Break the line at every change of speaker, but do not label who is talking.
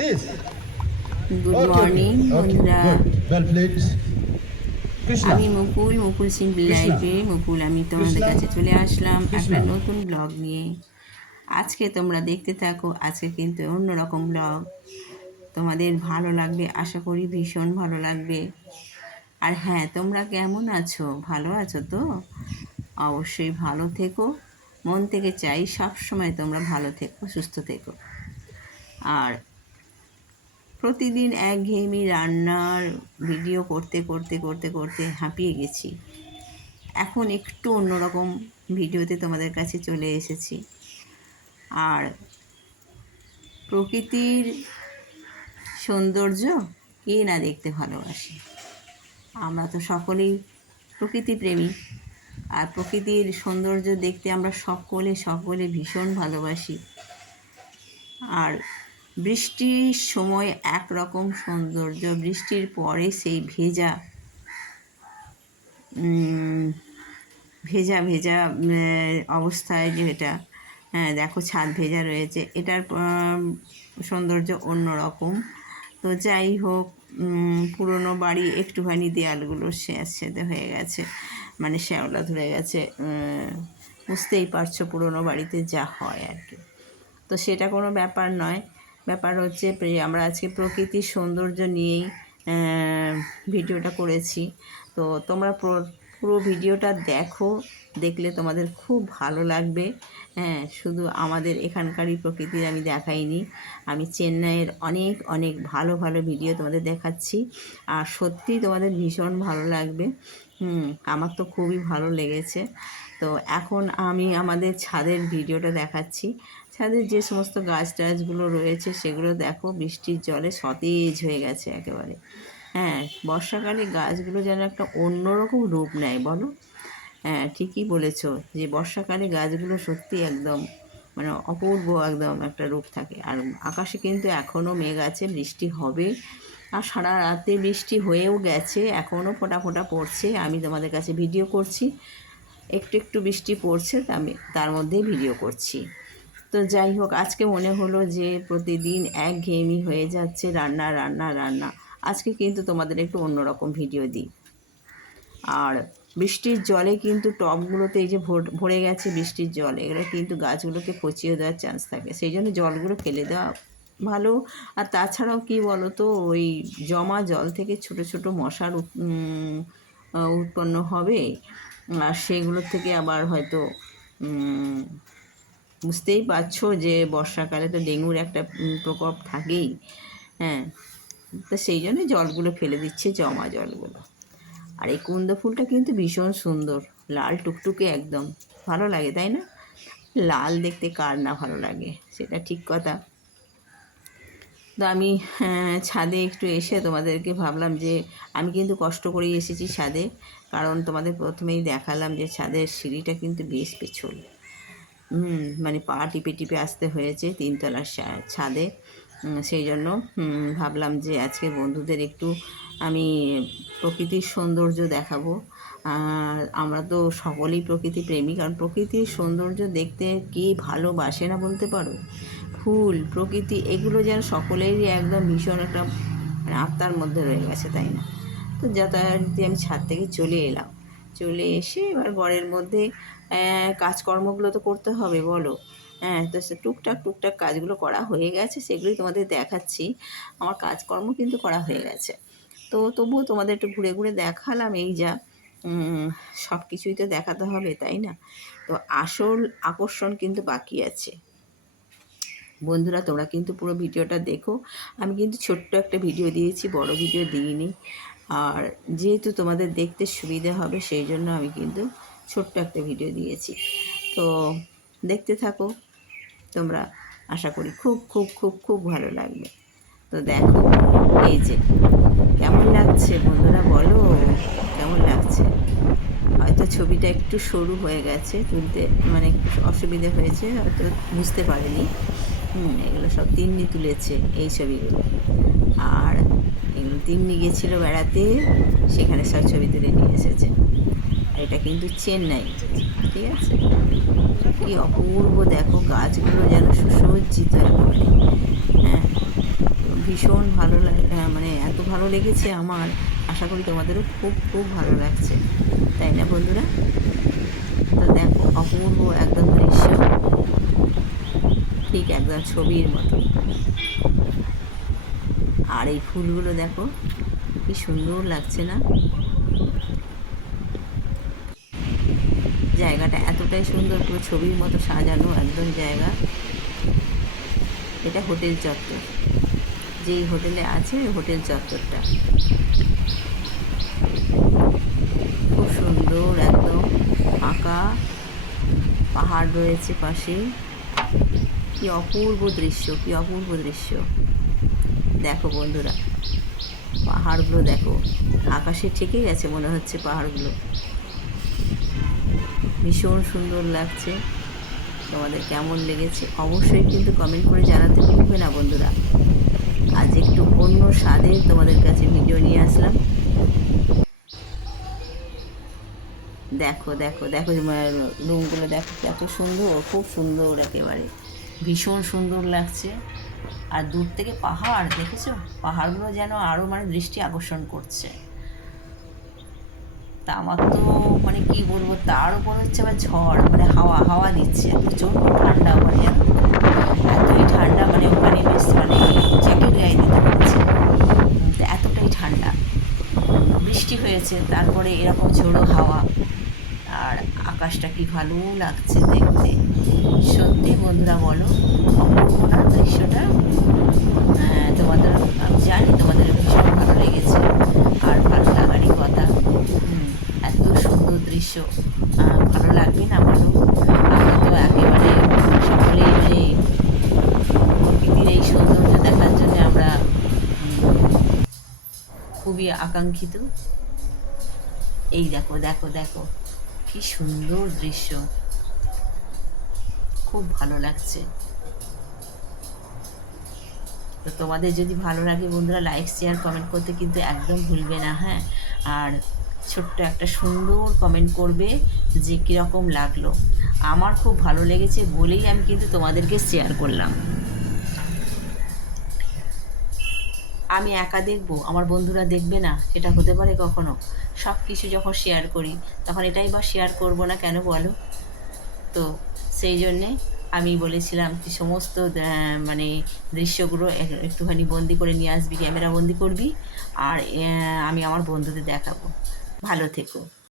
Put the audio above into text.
this.
Good
Okay,
morning
okay,
বন্ধুরা
good. Well played. Krishna.
আমি মুকুল মুকুল
কৃষ্ণা।
লাইফে মুকুল আমি তোমাদের। কাছে চলে আসলাম একটা। নতুন ব্লগ নিয়ে আজকে তোমরা দেখতে থাকো আজকে কিন্তু অন্যরকম ব্লগ তোমাদের ভালো লাগবে আশা করি ভীষণ ভালো লাগবে আর হ্যাঁ তোমরা কেমন আছো ভালো আছো তো অবশ্যই ভালো থেকো মন থেকে চাই সব সময় তোমরা ভালো থেকো সুস্থ থেকো আর প্রতিদিন একঘেয়েমি রান্নার ভিডিও করতে করতে করতে করতে হাঁপিয়ে গেছি। এখন একটু অন্যরকম ভিডিওতে তোমাদের কাছে চলে এসেছি। আর প্রকৃতির সৌন্দর্য কে না দেখতে ভালোবাসে? আমরা তো সকলেই প্রকৃতিপ্রেমী আর প্রকৃতির সৌন্দর্য দেখতে আমরা সকলে সকলে ভীষণ ভালোবাসি। আর বৃষ্টির সময় একরকম সৌন্দর্য, বৃষ্টির পরে সেই ভেজা ভেজা ভেজা অবস্থায় যেটা হ্যাঁ দেখো ছাদ ভেজা রয়েছে। এটার সৌন্দর্য অন্যরকম। তো যাই হোক পুরনো বাড়ি একটুখানি দেয়ালগুলো সেঁতে হয়ে গেছে মানে শ্যাওলা ধরে গেছে বুঝতেই পারছ পুরনো বাড়িতে যা হয় আর কি। তো সেটা কোনো ব্যাপার নয়। ব্যাপার হচ্ছে আমরা আজকে প্রকৃতির সৌন্দর্য নিয়েই ভিডিওটা করেছি। তো তোমরা পুরো- ভিডিওটা দেখো, দেখলে তোমাদের খুব ভালো লাগবে। হ্যাঁ শুধু আমাদের এখানকারই প্রকৃতির আমি দেখাইনি। আমি চেন্নাইয়ের অনেক অনেক ভালো ভালো ভিডিও তোমাদের দেখাচ্ছি। আর সত্যিই তোমাদের ভীষণ ভালো লাগবে। হুম, আমার তো খুবই ভালো লেগেছে। তো এখন আমি আমাদের ছাদের ভিডিওটা দেখাচ্ছি। ছাদের যে সমস্ত গাছ টাছগুলো রয়েছে সেগুলো দেখো, বৃষ্টির জলে সতেজ হয়ে গেছে একেবারে। হ্যাঁ বর্ষাকালে গাছগুলো যেন একটা অন্যরকম রূপ নেয়, বলো? হ্যাঁ ঠিকই বলেছ যে বর্ষাকালে গাছগুলো সত্যি একদম মানে অপূর্ব একদম একটা রূপ থাকে। আর আকাশে কিন্তু এখনও মেঘ আছে, বৃষ্টি হবে। আর সারা রাতে বৃষ্টি হয়েও গেছে, এখনও ফোটা ফোটা পড়ছে। আমি তোমাদের কাছে ভিডিও করছি। একটু একটু বৃষ্টি পড়ছে আমি তার মধ্যেই ভিডিও করছি। তো যাই হোক, আজকে মনে হলো যে প্রতিদিন এক ঘেয়েমি হয়ে যাচ্ছে, রান্না রান্না রান্না। আজকে কিন্তু তোমাদের একটু অন্যরকম ভিডিও দিই। আর বৃষ্টির জলে কিন্তু টবগুলোতে এই যে ভর- গেছে বৃষ্টির জল, এগুলো কিন্তু গাছগুলোকে পচিয়ে দেওয়ার চান্স থাকে। সেই জন্য জলগুলো ফেলে দেওয়া ভালো। আর তাছাড়াও কি বলো তো ওই জমা জল থেকে ছোট ছোট মশার উৎপন্ন হবে। আর সেগুলোর থেকে আবার হয়তো বুঝতেই পারছ যে বর্ষাকালে তো ডেঙ্গুর একটা প্রকোপ থাকেই। হ্যাঁ তো সেই জন্য জলগুলো ফেলে দিচ্ছে, জমা জলগুলো। আর এই কুন্দ ফুলটা কিন্তু ভীষণ সুন্দর, লাল টুকটুকে একদম। ভালো লাগে, তাই না? লাল দেখতে কার না ভালো লাগে, সেটা ঠিক কথা। তো আমি হ্যাঁ, ছাদে একটু এসে তোমাদেরকে ভাবলাম যে আমি কিন্তু কষ্ট করেই এসেছি ছাদে। কারণ তোমাদের প্রথমেই দেখালাম যে ছাদের সিঁড়িটা কিন্তু বেশ পেছল। হুম মানে পা টিপে টিপে আসতে হয়েছে তিনতলার ছাদে। সেই জন্য ভাবলাম যে আজকে বন্ধুদের একটু আমি প্রকৃতির সৌন্দর্য দেখাবো। আমরা তো সকলেই প্রকৃতি প্রেমী কারণ প্রকৃতির সৌন্দর্য দেখতে কে ভালোবাসে না বলতে পারো? ফুল, প্রকৃতি, এগুলো যেন সকলেরই একদম ভীষণ একটা মানে আত্মার মধ্যে রয়ে গেছে, তাই না? তো যথারীতি আমি ছাদ থেকে চলে এলাম। চলে এসে এবার ঘরের মধ্যে কাজকর্মগুলো তো করতে হবে, বলো। হ্যাঁ তো সে টুকটাক টুকটাক কাজগুলো করা হয়ে গেছে, সেগুলোই তোমাদের দেখাচ্ছি। আমার কাজকর্ম কিন্তু করা হয়ে গেছে। তো তবুও তোমাদের একটু ঘুরে ঘুরে দেখালাম, এই যা সব কিছুই তো দেখাতে হবে, তাই না? তো আসল আকর্ষণ কিন্তু বাকি আছে। বন্ধুরা, তোমরা কিন্তু পুরো ভিডিওটা দেখো। আমি কিন্তু ছোট্ট একটা ভিডিও দিয়েছি, বড় ভিডিও দিইনি। আর যেহেতু তোমাদের দেখতে সুবিধা হবে, সেই জন্য আমি কিন্তু ছোট্ট একটা ভিডিও দিয়েছি। তো দেখতে থাকো, তোমরা আশা করি খুব খুব খুব খুব ভালো লাগবে। তো দেখো, এই যে কেমন লাগছে বন্ধুরা, বলো কেমন লাগছে? হয়তো ছবিটা একটু সরু হয়ে গেছে, তুলতে মানে অসুবিধে হয়েছে, হয়তো বুঝতে পারিনি। হুম এগুলো সব তিন্নি তুলেছে এই ছবিগুলো আর এগুলো তিন্নি গেছিল বেড়াতে, সেখানে সব ছবি তুলে নিয়ে এসেছে এটা কিন্তু চেন্নাই, ঠিক আছে? কি অপূর্ব, দেখো গাছগুলো যেন সুসজ্জিত একেবারে। হ্যাঁ ভীষণ ভালো লাগে মানে এত ভালো লেগেছে আমার। আশা করি তোমাদেরও খুব খুব ভালো লাগছে। তাই না বন্ধুরা? তো দেখো, অপূর্ব একদম দৃশ্য ঠিক একদম ছবির মতো। আর এই ফুলগুলো দেখো, কি সুন্দর লাগছে না? জায়গাটা এতটাই সুন্দর, পুরো ছবির মতো সাজানো, একদম জায়গা। এটা হোটেল চত্বর। যেই হোটেলে আছে, ওই হোটেল চত্বরটা। খুব সুন্দর, একদম ফাঁকা। পাহাড় রয়েছে পাশে। কি অপূর্ব দৃশ্য, কি অপূর্ব দৃশ্য। দেখো বন্ধুরা, পাহাড়গুলো দেখো। আকাশে ঠেকে গেছে মনে হচ্ছে পাহাড়গুলো। ভীষণ সুন্দর লাগছে। তোমাদের কেমন লেগেছে অবশ্যই কিন্তু কমেন্ট করে জানাতে ভুলবে না বন্ধুরা। আজ একটু অন্য স্বাদে তোমাদের কাছে ভিডিও নিয়ে আসলাম। দেখো দেখো দেখো রুমগুলো দেখো এত সুন্দর, খুব সুন্দর একেবারে। ভীষণ সুন্দর লাগছে। আর দূর থেকে পাহাড়, দেখেছ? পাহাড়গুলো যেন আরও মানে দৃষ্টি আকর্ষণ করছে। তা আমার তো মানে কি বলব, তার উপর হচ্ছে আবার ঝড় মানে হাওয়া হাওয়া দিচ্ছে। প্রচণ্ড ঠান্ডা মানে এতই ঠান্ডা মানে ওখানে বেশ মানে জ্যাকেট গায়ে দিতে তো এতটাই ঠান্ডা। বৃষ্টি হয়েছে, তারপরে এরকম ঝোড়ো হাওয়া। আকাশটা কি ভালো লাগছে দেখতে? সত্যি বন্ধুরা বলো অপূর্ব না দৃশ্যটা। হ্যাঁ, তোমাদের আমি জানি তোমাদের ভীষণ ভালো লেগেছে আর ভালো লাগারই কথা। এত সুন্দর দৃশ্য। ভালো লাগবে না বলো? তো একেবারে সকলেই মানে প্রকৃতির এই সৌন্দর্য দেখার জন্য আমরা খুবই আকাঙ্ক্ষিত। এই দেখো দেখো দেখো। কি সুন্দর দৃশ্য। খুব ভালো লাগছে। তো তোমাদের যদি ভালো লাগে বন্ধুরা লাইক শেয়ার কমেন্ট করতে কিন্তু একদম ভুলবে না হ্যাঁ? আর ছোট্ট একটা সুন্দর কমেন্ট করবে যে কীরকম লাগল। আমার খুব ভালো লেগেছে বলেই আমি কিন্তু তোমাদেরকে শেয়ার করলাম। আমি একা দেখব, আমার বন্ধুরা দেখবে না, সেটা হতে পারে কখনো। সব কিছু যখন শেয়ার করি, তখন এটাই বা শেয়ার করব না কেন বলো? তো সেই জন্যে আমি বলেছিলাম কি সমস্ত মানে দৃশ্যগুলো একটুখানি বন্দি করে নিয়ে আসবি, ক্যামেরা বন্দি করবি, আর আমি আমার বন্ধুদের দেখাবো। ভালো থেকো।